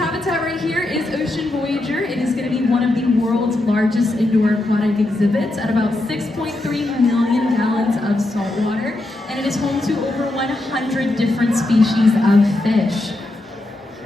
habitat right here is Ocean Voyager. It is going to be one of the world's largest indoor aquatic exhibits at about 6.3 million gallons of salt water, and it is home to over 100 different species of fish.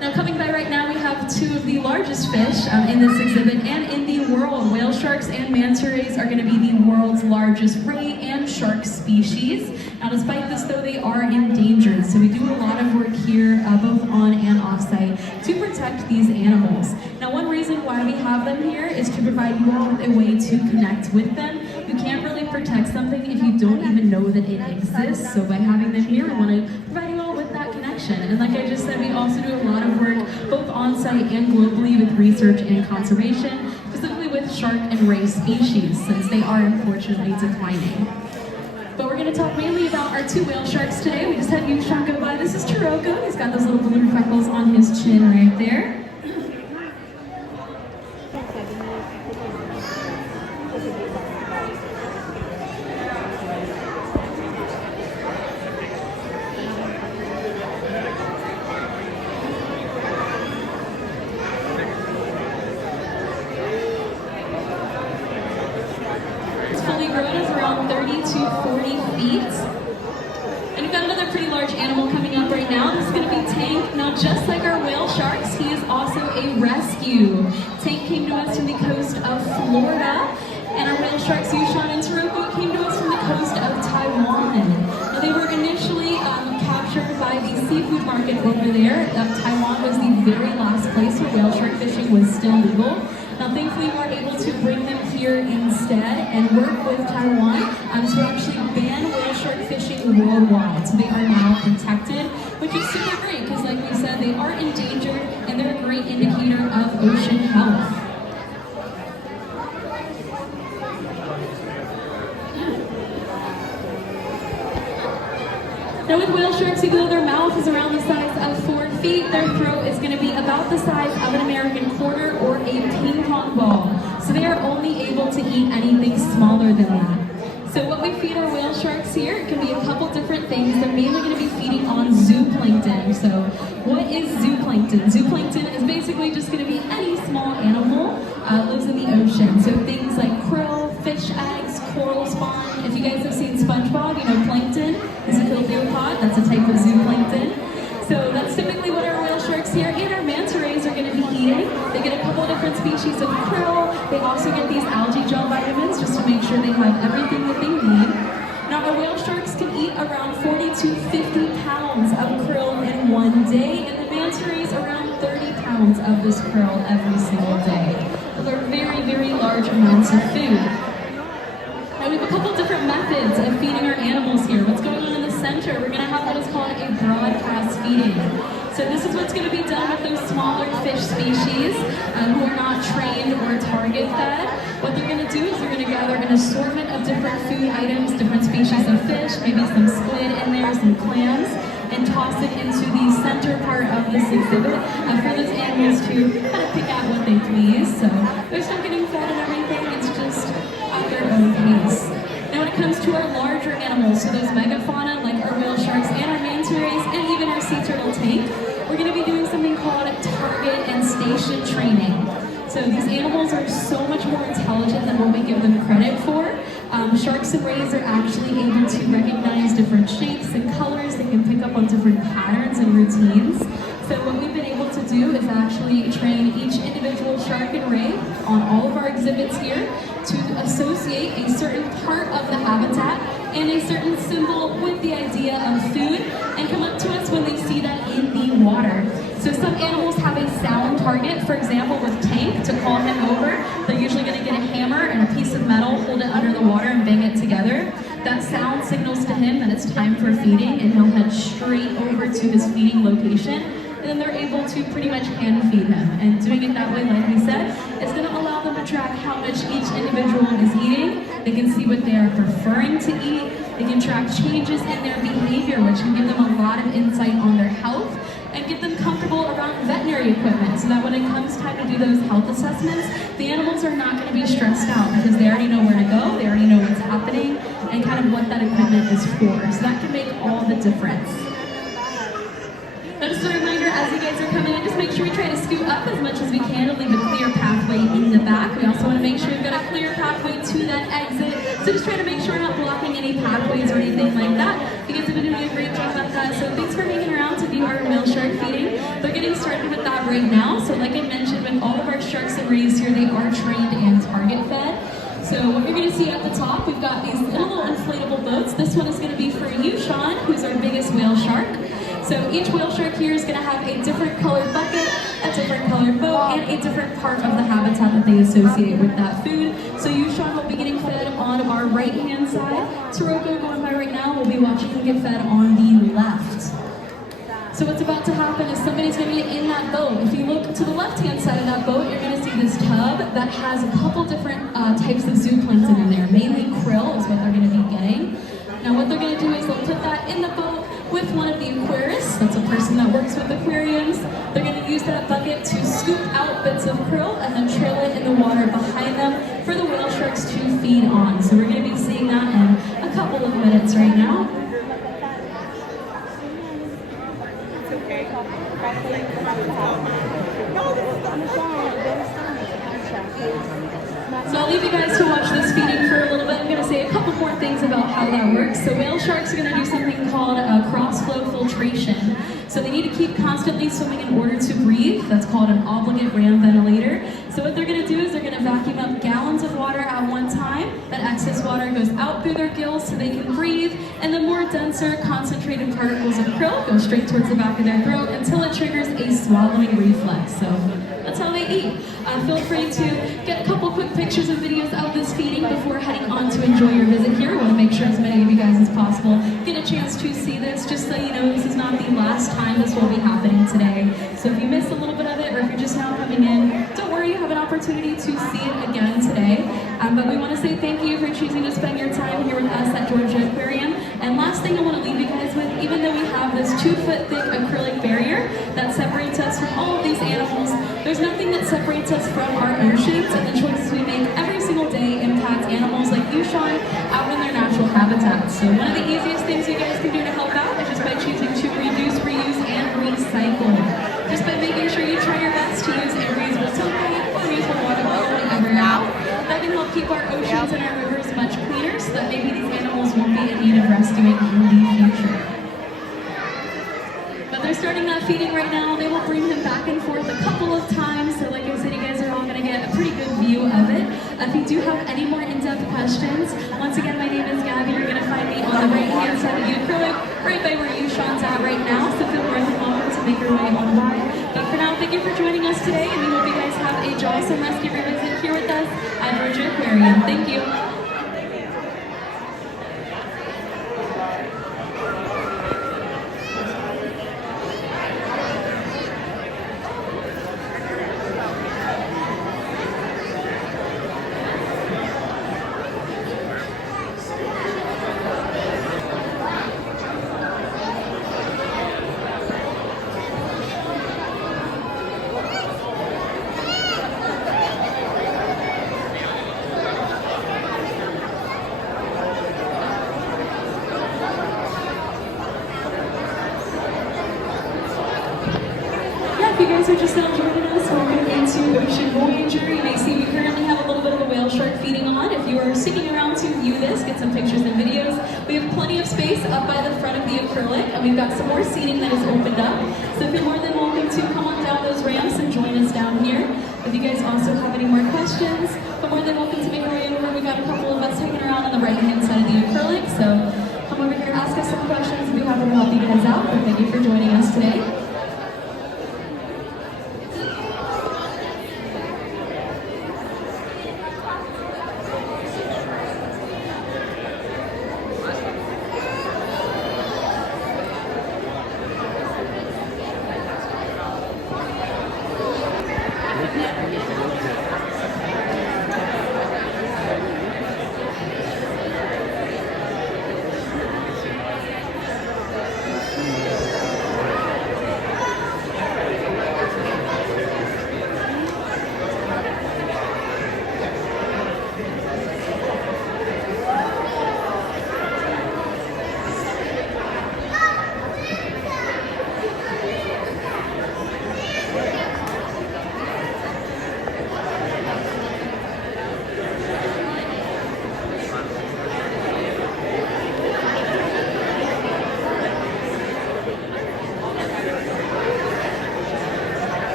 Now coming by right now, we have two of the largest fish in this exhibit and in the world. Whale sharks and manta rays are going to be the world's largest ray and shark species. Now despite this though, they are endangered, so we do a lot of work here both on and off-site to protect these animals. Now one reason why we have them here is to provide you all with a way to connect with them. You can't really protect something if you don't even know that it exists, so by having them here, we want to provide you all with that connection. And like I just said, we also do a lot of work both on-site and globally with research and conservation, specifically with shark and ray species, since they are unfortunately declining. But we're going to talk mainly about our two whale sharks today. We just had Yushan go by. This is Taroko. He's got those little balloon freckles on his chin right there. Fully grown is around 30 to 40 feet. And we've got another pretty large animal coming up right now. This is going to be Tank. Now just like our whale sharks, he is also a rescue. Tank came to us from the coast of Florida, and our whale sharks, Yushan and Taroko, came to us from the coast of Taiwan. Now they were initially captured by the seafood market over there. Taiwan was the very last place where whale shark fishing was still legal. Now thankfully we were able to bring them here instead and work with Taiwan to actually ban whale shark fishing worldwide. So they are now protected, which is super great because like we said, they are endangered and they're a great indicator of ocean health. Now with whale sharks, even though their mouth is around the size of 4 feet, their throat is going to be about the size of an American quarter or a ping pong ball. So they are only able to eat anything smaller than that. So what we feed our whale sharks here, it can be a couple different things. They're mainly going to be feeding on zooplankton. So what is zooplankton? Zooplankton is basically just going to be any small animal that lives in the ocean. So things like krill, fish eggs, coral spawn. If you guys have seen SpongeBob, you know plankton is a copepoid. That's a type of zooplankton. So that's typically what our whale sharks here and our manta rays are going to be eating. They get a couple different species of krill. They also get these algae gel vitamins just to make sure they have everything that they need. Now our whale sharks can eat around 40 to 50 pounds of krill in one day, and the manta rays around 30 pounds of this krill every single day. Those are very, very large amounts of food. Now we have a couple different methods of feeding our animals here. What's going on in the center? We're going to have what is called a broadcast feeding. So this is what's going to be done with those smaller fish species who are not trained or target fed. What they're going to do is they're going to gather an assortment of different food items, different species of fish, maybe some squid in there, some clams, and toss it into the center part of this exhibit for those animals to kind of pick out what they please. So they're still getting fed and everything, it's just at their own pace. Now when it comes to our larger animals, so those megafauna like our whale sharks and our manta rays and even our sea turtle Tank, we're going to be doing something called target and station training. So these animals are so much more intelligent than what we give them credit for. Sharks and rays are actually able to recognize different shapes and colors. They can pick up on different patterns and routines. So what we've been able to do is actually train each individual shark and ray on all of our exhibits here to associate a certain part of the habitat and a certain symbol with the idea of food and come up to us when they see that in the water. So some animals have a sound target. For example, with Tank, to call him over, they're usually going to get a hammer and a piece of metal, hold it under the water and bang it together. That sound signals to him that it's time for feeding, and he'll head straight over to his feeding location. And then they're able to pretty much hand feed him. And doing it that way, like we said, is going to allow them to track how much each individual is eating. They can see what they are preferring to eat. They can track changes in their behavior, which can give them a lot of insight on their health and get them comfortable around veterinary equipment so that when it comes time to do those health assessments, the animals are not going to be stressed out because they already know where to go, they already know what's happening, and kind of what that equipment is for. So that can make all the difference. Now just a reminder, as you guys are coming in, just make sure we try to scoot up as much as we can to leave a clear pathway in the back. We also want to make sure we've got a clear pathway to that exit. So just try to make sure we're not blocking any pathways or anything like that. You guys have been doing a great job at that. So thanks for hanging around to view our whale shark feeding. They're getting started with that right now. So like I mentioned, with all of our sharks and rays here, they are trained and target fed. So what you're going to see at the top, we've got these little inflatable boats. This one is going to be for you, Sean, who's our biggest whale shark. So each whale shark here is going to have a different colored bucket, a different colored boat, and a different part of the habitat that they associate with that food. So you, Sean, will be getting fed on our right-hand side. Taroko, going by right now, will be watching him get fed on the left. So what's about to happen is somebody's going to be in that boat. If you look to the left-hand side of that boat, you're going to see this tub that has a couple different types of zooplankton in there. Mainly krill is what they're going to be getting. Now what they're going to do is they'll put that in the boat with one of the aquarists. That's a person that works with aquariums. They're going to use that bucket to scoop out bits of krill and then trail it in the water behind them for the whale sharks to feed on. So we're going to be seeing that in a couple of minutes right now. So I'll leave you guys to watch this feeding for a little bit. I'm going to say a couple more things about how that works. So whale sharks are going to do something called cross-flow filtration. So they need to keep constantly swimming in order to breathe. That's called an obligate ram ventilator. So what they're going to do is they're going to vacuum up gallons of water at one time. That excess water goes out through their gills so they can breathe, and the more denser, concentrated particles of krill go straight towards the back of their throat until it triggers a swallowing reflex. So that's how they eat. Feel free to get a couple quick pictures and videos of this feeding before heading on to enjoy your visit here. I want to make sure as many of you guys as possible get a chance to see this, just so you know this is not the last time this will be happening today. So if you missed a little bit of it, or if you're just now coming in, don't worry, you have an opportunity to see it again today. But we want to say thank you for choosing to spend your time here with us at Georgia Aquarium. And last thing I want to leave you guys with, even though we have this 2-foot thick acrylic barrier that separates us from all of these animals, there's nothing that separates us from our oceans, and the choices we make every single day impact animals like you, Sean, out in their natural habitats. So one of the easiest things you guys can do to help out is just by choosing to reduce, reuse, and recycle. Just by making sure you try your best to use a reusable tote bag or reusable water bottle whenever you're out. That can help keep our oceans and our rivers much cleaner, so that maybe these animals won't be in need of rescuing in the future. But they're starting that feeding right now. They will bring him back and forth a couple of times. So like I said, you guys are all going to get a pretty good view of it. If you do have any more in-depth questions, once again, my name is Gabby. You're going to find me on the right-hand side of the acrylic, right by where you, Sean's at right now. So feel more than welcome to make your way on by. But for now, thank you for joining us today, and we hope you guys have a awesome rescue visit here with us at Georgia Aquarium. Thank you. If you guys are just now joining us, welcome into Ocean Voyager. You may see we currently have a little bit of a whale shark feeding on. If you are sticking around to view this, get some pictures and videos. We have plenty of space up by the front of the acrylic, and we've got some more seating that is opened up. So if you're more than welcome to come on down those ramps and join us down here. If you guys also have any more questions, but more than welcome to make your way over. We've got a couple of us hanging around on the right-hand side of the acrylic, so come over here, ask us some questions. We'll be happy to help you guys out. But thank you for joining us today.